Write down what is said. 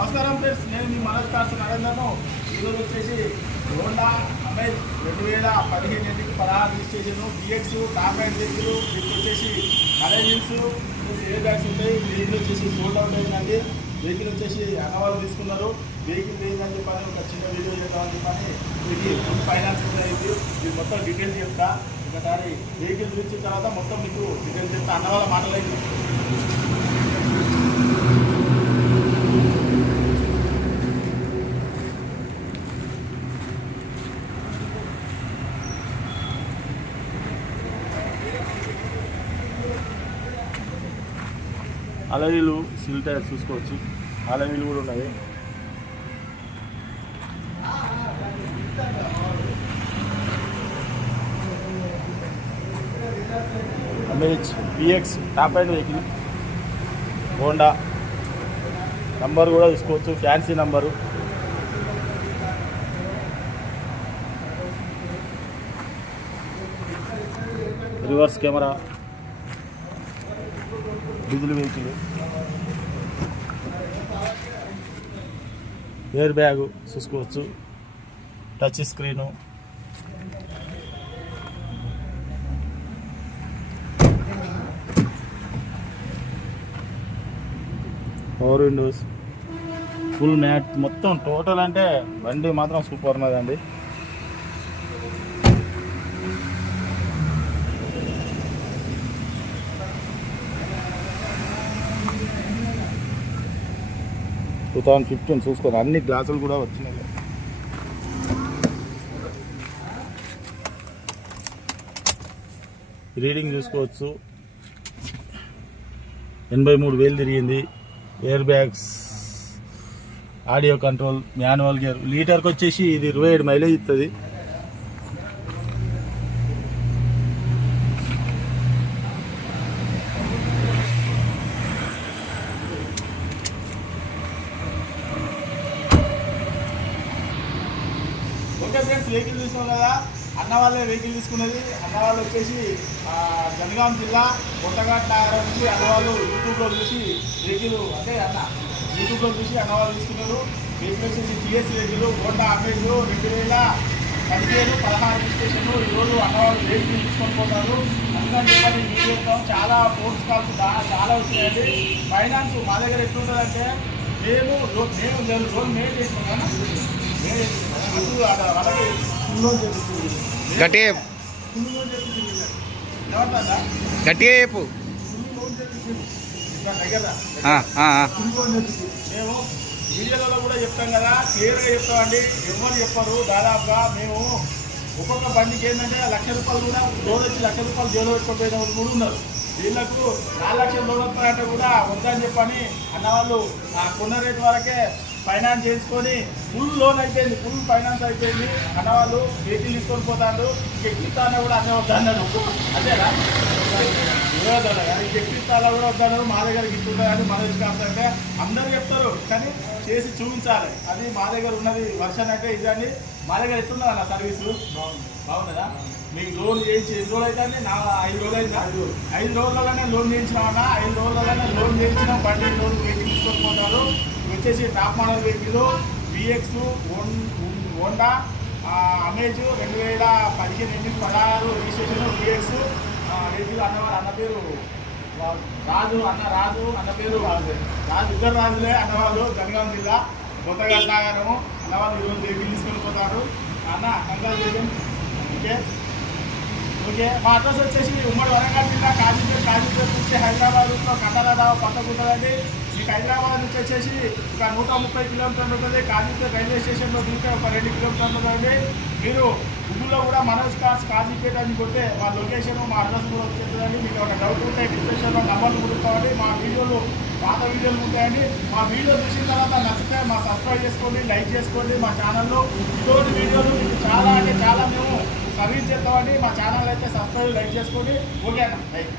నమస్కారం ఫ్రెండ్స్, నేను మీ మనోజ్ కార్స్ నరేంద్రను. ఈరోజు వచ్చేసి Honda Amaze 2015 16 registration DX top and vehicle. వీటికి వచ్చేసి అలైన్మెంట్స్ ఏ బ్యాగ్స్ ఉంటాయి. వెహికల్ వచ్చేసి సోల్డ్ అవుట్ అయిందండి. వెహికల్ వచ్చేసి అన్నవాళ్ళు తీసుకున్నారు. వెహికల్ ఏంటని చెప్పని ఒక చిన్న వీడియో చేద్దామని చెప్పని వీటికి ఫుల్ ఫైనాన్స్ కూడా అయింది. ఇది మొత్తం డీటెయిల్స్ చెప్తా. ఒకసారి వెహికల్ చూసిన తర్వాత మొత్తం మీకు డీటెయిల్స్ చెప్తా. అన్నవాళ్ళ మాటలైంది. అలవీలు సిల్ టైర్స్ చూసుకోవచ్చు. అలవీలు కూడా ఉన్నాయి. Amaze BX top and vehicle Honda. Number కూడా చూసుకోవచ్చు, fancy number. Reverse camera, diesel vehicle, air bag చూసుకోవచ్చు, touch screen, power windows, full mat. మొత్తం టోటల్ అంటే బండి మాత్రం సూపర్ ఉన్నదండి. టూ 2015 చూసుకోండి. అన్ని గ్లాసులు కూడా వచ్చినాయి. రీడింగ్ చూసుకోవచ్చు. 83,000 తిరిగింది. Air bags, audio control, manual gear. లీటర్కి వచ్చేసి ఇది 27 మైలేజ్ ఇస్తుంది. ఓకే ఫ్రెండ్స్, వెహికల్ చూసినాం కదా. అన్న వాళ్ళే వెహికల్ తీసుకున్నది. అన్న వాళ్ళు వచ్చేసి జనగాం జిల్లా కొత్తఘాట్ నగరం నుంచి అన్నవాళ్ళు యూట్యూబ్లో చూసి వెహికల్ అంటే యూట్యూబ్లో చూసి అన్నవాళ్ళు తీసుకున్నారు. వెహికల్ వచ్చేసి GS vehicle Honda Amaze 2015 16 registration. ఈరోజు అన్నవాళ్ళు వెహికల్ తీసుకొని పోతారు. అందుకని చెప్పి వీడియో చాలా ఫోన్స్ కాల్స్ చాలా వచ్చినాయండి. ఫైనాన్స్ మా దగ్గర ఎట్లుంటుందంటే మేము లోన్ మేడ్ చేసుకున్నాను. గట్టిగా చెప్పు. మేము వీడియోలలో కూడా చెప్తాం కదా, క్లియర్గా చెప్తామండి. ఎవరు చెప్పరు. దాదాపుగా మేము ఒక్కొక్క బండికి ఏంటంటే ₹1,00,000 కూడా లోన్ వచ్చి ₹1,00,000 జైలు పెట్టుకోపోయిన వాళ్ళు కూడా ఉన్నారు. వీళ్ళకు 4 లక్షల లోన్ వస్తాయంటే కూడా వద్దని చెప్పని అన్నవాళ్ళు కొన్న రేటు వరకే ఫైనాన్స్ చేసుకొని ఫుల్ లోన్ అయిపోయింది, ఫుల్ ఫైనాన్స్ అయిపోయింది. అన్నవాళ్ళు వెహికల్ తీసుకొని పోతాడు. ఎక్కిస్తానే కూడా అన్నీ వద్దన్నాడు. అదేనా ఎక్కిస్తాలో కూడా వద్దన్నారు. మా దగ్గర గిట్టుందని మన దగ్గర అంటే అందరూ చెప్తారు, కానీ చేసి చూపించాలి. అది మా దగ్గర ఉన్నది వర్షన్ అంటే ఇదండి. మా దగ్గర ఎట్లున్నది అన్న సర్వీసు బాగున్నదా? మీకు లోన్ చేయించి ఎన్ని రోజులు అవుతుంది? 5 రోజులు అయిందా? 5 రోజులలోనే లోన్ చేయించినామన్నా. 5 రోజులలోనే లోన్ చేయించిన బండి లోన్ వెహికల్ తీసుకొని పోతారు. వచ్చేసి top model vehicle BX Honda Amaze 2015 16 registration BX vehicle. అన్న పేరు రాజు. అన్న పేరు రాజు. ఇద్దరు రాజులే అన్నవాళ్ళు. జనగాం జిల్లా కొత్తఘాట్ నగరము. అన్నవాళ్ళు ఈరోజు వెహికల్ తీసుకొని పోతారు. అన్న కంగ్రాచులేషన్. ఓకే మా అడ్రస్ వచ్చేసి ఉమ్మడి వరంగల్ జిల్లా కాజీపేట నుంచి హైదరాబాద్ కండలరావు పక్కకు ఉంటుందండి. మీకు హైదరాబాద్ నుంచి వచ్చేసి ఒక 130 కిలోమీటర్లు ఉంటుంది. కాజీపేట రైల్వే స్టేషన్లో దిగితే ఒక 2 కిలోమీటర్లు ఉంటుంది. మీరు గూగుల్లో కూడా మనోజ్ కార్స్ కాజీపేట అని కొట్టే మా లొకేషన్, మా అడ్రస్ కూడా వచ్చేస్తుందండి. మీకు ఒక డౌట్ ఉంటే డిస్క్రిప్షన్లో నంబర్లు కొడుకోవాలి. మా వీడియోలు పాత వీడియోలు ఉంటాయండి. మా వీడియో చూసిన తర్వాత నచ్చితే మా సబ్స్క్రైబ్ చేసుకోండి, లైక్ చేసుకోండి. మా ఛానల్లో ఇటువంటి వీడియోలు మీకు చాలా అంటే చాలా మేము సర్వీస్ చేస్తామండి. మా ఛానల్ అయితే సబ్స్క్రైబ్, లైక్ చేసుకోండి. ఓకే అన్న, రైట్.